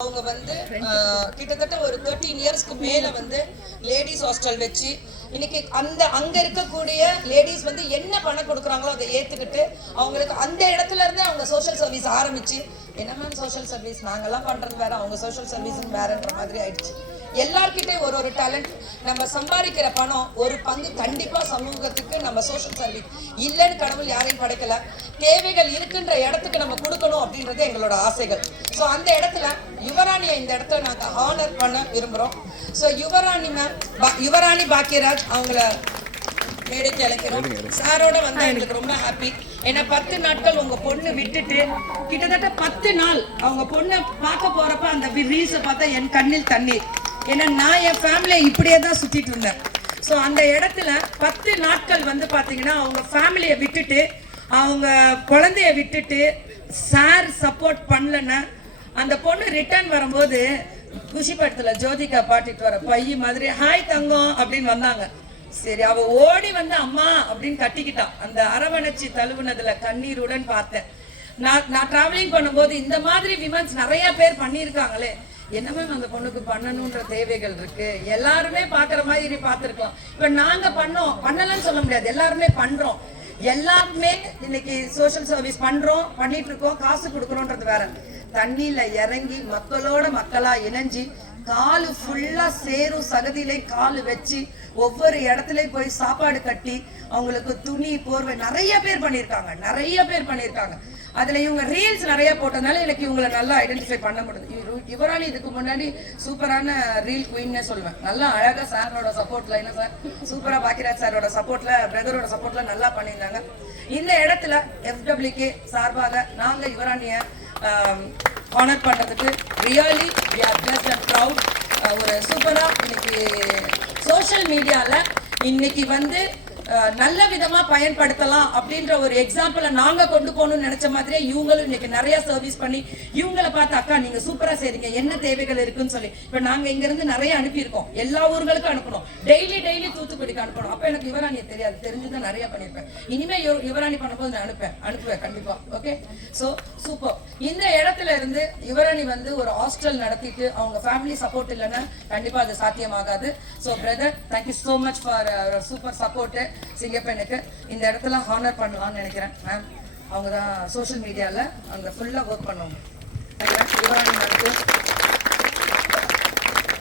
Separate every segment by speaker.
Speaker 1: அவங்க வந்து கிட்டத்தட்ட ஒரு தேர்ட்டீன் இயர்ஸ்க்கு மேல வந்து லேடிஸ் ஹாஸ்டல் வச்சு இன்னைக்கு அந்த அங்க இருக்கக்கூடிய லேடிஸ் வந்து என்ன பணம் கொடுக்குறாங்களோ அதை ஏத்துக்கிட்டு அவங்களுக்கு அந்த இடத்துல இருந்து அவங்க சோஷியல் சர்வீஸ் ஆரம்பிச்சு என்ன மேம் சோஷியல் சர்வீஸ் நாங்கெல்லாம் பண்றது வேற அவங்க சோஷியல் சர்வீஸ் வேறன்ற மாதிரி ஆயிடுச்சு. எல்லார்கிட்டயும் ஒரு ஒரு டேலண்ட் நம்ம சம்பாதிக்கிற பணம் ஒரு பங்கு கண்டிப்பா சமூகத்துக்கு நம்ம சோஷியல் சர்வீஸ் இல்லைன்னு கடவுள் யாரையும் படைக்கல. தேவைகள் இருக்குன்ற இடத்துக்கு நம்ம கொடுக்கணும் அப்படின்றது எங்களோட ஆசைகள். ஸோ அந்த இடத்துல யுவராணியை இந்த இடத்துல நாங்கள் ஹானர் பண்ண விரும்புகிறோம் ஸோ யுவராணி மேம் யுவராணி பாக்கியராஜ் அவங்கள மேடைக்கு அழைக்கிறோம். சாரோட வந்தா எங்களுக்கு ரொம்ப ஹாப்பி ஏன்னா பத்து நாட்கள் உங்க பொண்ணு விட்டுட்டு கிட்டத்தட்ட பத்து நாள் அவங்க பொண்ணை பார்க்க போறப்ப அந்த ரீல்ஸை பார்த்தா என் கண்ணில் தண்ணீர். ஏன்னா நான் என் ஃபேமிலியை இப்படியே தான் சுற்றிட்டு இருந்தேன். ஸோ அந்த இடத்துல பத்து நாட்கள் வந்து பார்த்தீங்கன்னா அவங்க ஃபேமிலியை விட்டுட்டு அவங்க குழந்தைய விட்டுட்டு சார் சப்போர்ட் பண்ணலன்னா அந்த பொண்ணு ரிட்டர்ன் வரும்போது குஷி ஜோதிகா பாட்டிட்டு வர பைய மாதிரி ஹாய் தங்கம் அப்படின்னு வந்தாங்க. சரி அவ ஓடி வந்து அம்மா அப்படின்னு கட்டிக்கிட்டான் அந்த அரவணைச்சி தழுவுனதுல கண்ணீருடன் பார்த்தேன். நான் நான் டிராவலிங் பண்ணும்போது இந்த மாதிரி விமன்ஸ் நிறைய பேர் பண்ணியிருக்காங்களே. என்ன மேம் அந்த பொண்ணுக்கு பண்ணணுன்ற தேவைகள் இருக்கு. எல்லாருமே பாக்குற மாதிரி பார்த்துருக்கலாம். இப்ப நாங்க பண்ணோம். பண்ணலன்னு சொல்ல முடியாது. எல்லாருமே பண்றோம். எல்லாருமே இன்னைக்கு சோசியல் சர்வீஸ் பண்றோம். பண்ணிட்டு இருக்கோம். காசு கொடுக்கணும்ன்றது வேற. தண்ணியில இறங்கி மக்களோட மக்களா இணைஞ்சு காலு ஃபுல்லா சேரும் சகதியிலே காலு வச்சு ஒவ்வொரு இடத்துலயும் போய் சாப்பாடு கட்டி அவங்களுக்கு துணி போர்வை நிறைய பேர் பண்ணியிருக்காங்க. நிறைய பேர் பண்ணியிருக்காங்க. அதுல இவங்க ரீல்ஸ் நிறைய போட்டதுனால எனக்கு இவங்களை நல்லா ஐடென்டிஃபை பண்ண முடியுது. இவரால யுவராணி இதுக்கு முன்னாடி சூப்பரான ரீல் குயின்னே சொல்லுவேன் நல்லா அழகா சாரோட சப்போர்ட்ல என்ன சார் சூப்பரா பாக்கிராஜ் சாரோட சப்போர்ட்ல பிரதரோட சப்போர்ட்ல நல்லா பண்ணியிருந்தாங்க. இந்த இடத்துல எஃப்டபிள்யூகே சார்பாக நாங்க யுவராணிய ஆனர் பண்ணுறதுக்கு really we are blessed and proud ஒரு சூப்பராக இன்னைக்கு சோஷியல் மீடியாவில் இன்னைக்கு வந்து நல்ல விதமா பயன்படுத்தலாம் அப்படின்ற ஒரு எக்ஸாம்பிளை நாங்க கொண்டு போகணும்னு நினைச்ச மாதிரியே இவங்களும் இன்னைக்கு நிறைய சர்வீஸ் பண்ணி இவங்களை பார்த்து அக்கா நீங்க சூப்பரா செய்றீங்க. என்ன தேவைகள் இருக்குன்னு சொல்லி. இப்ப நாங்க இங்க இருந்து நிறைய அனுப்பியிருக்கோம். எல்லா ஊர்களுக்கும் அனுப்பணும். டெய்லி டெய்லி தூத்துக்குடிக்கு அனுப்பணும். அப்ப எனக்கு யுவராணி தெரியாது. தெரிஞ்சுதான் நிறைய பண்ணியிருப்பேன். இனிமே யுவராணி பண்ணும்போது நான் அனுப்பேன். அனுப்புவேன் கண்டிப்பா. ஓகே சோ சூப்பர் இந்த இடத்துல இருந்து யுவராணி வந்து ஒரு ஹாஸ்டல் நடத்திட்டு அவங்க ஃபேமிலி சப்போர்ட் இல்லைன்னா கண்டிப்பா அது சாத்தியமாகாது. So brother thank you so much for super support சிங்கப்பெண்ணுக்கு இந்த இடத்துல ஹானர் பண்ணலாம்னு நினைக்கிறேன் மேம் அவங்க தான் சோஷியல் மீடியாவில் அங்கே ஃபுல்லாக ஒர்க் பண்ணுவாங்க.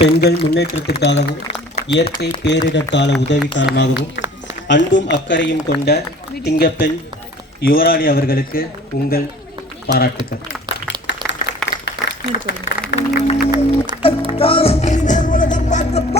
Speaker 2: பெண்கள் முன்னேற்றத்திற்காகவும் இயற்கை பேரிடர் கால உதவிக்காரமாகவும் அன்பும் அக்கறையும் கொண்ட திங்கப்பெண் யுவராணி அவர்களுக்கு உங்கள் பாராட்டுக்கள்.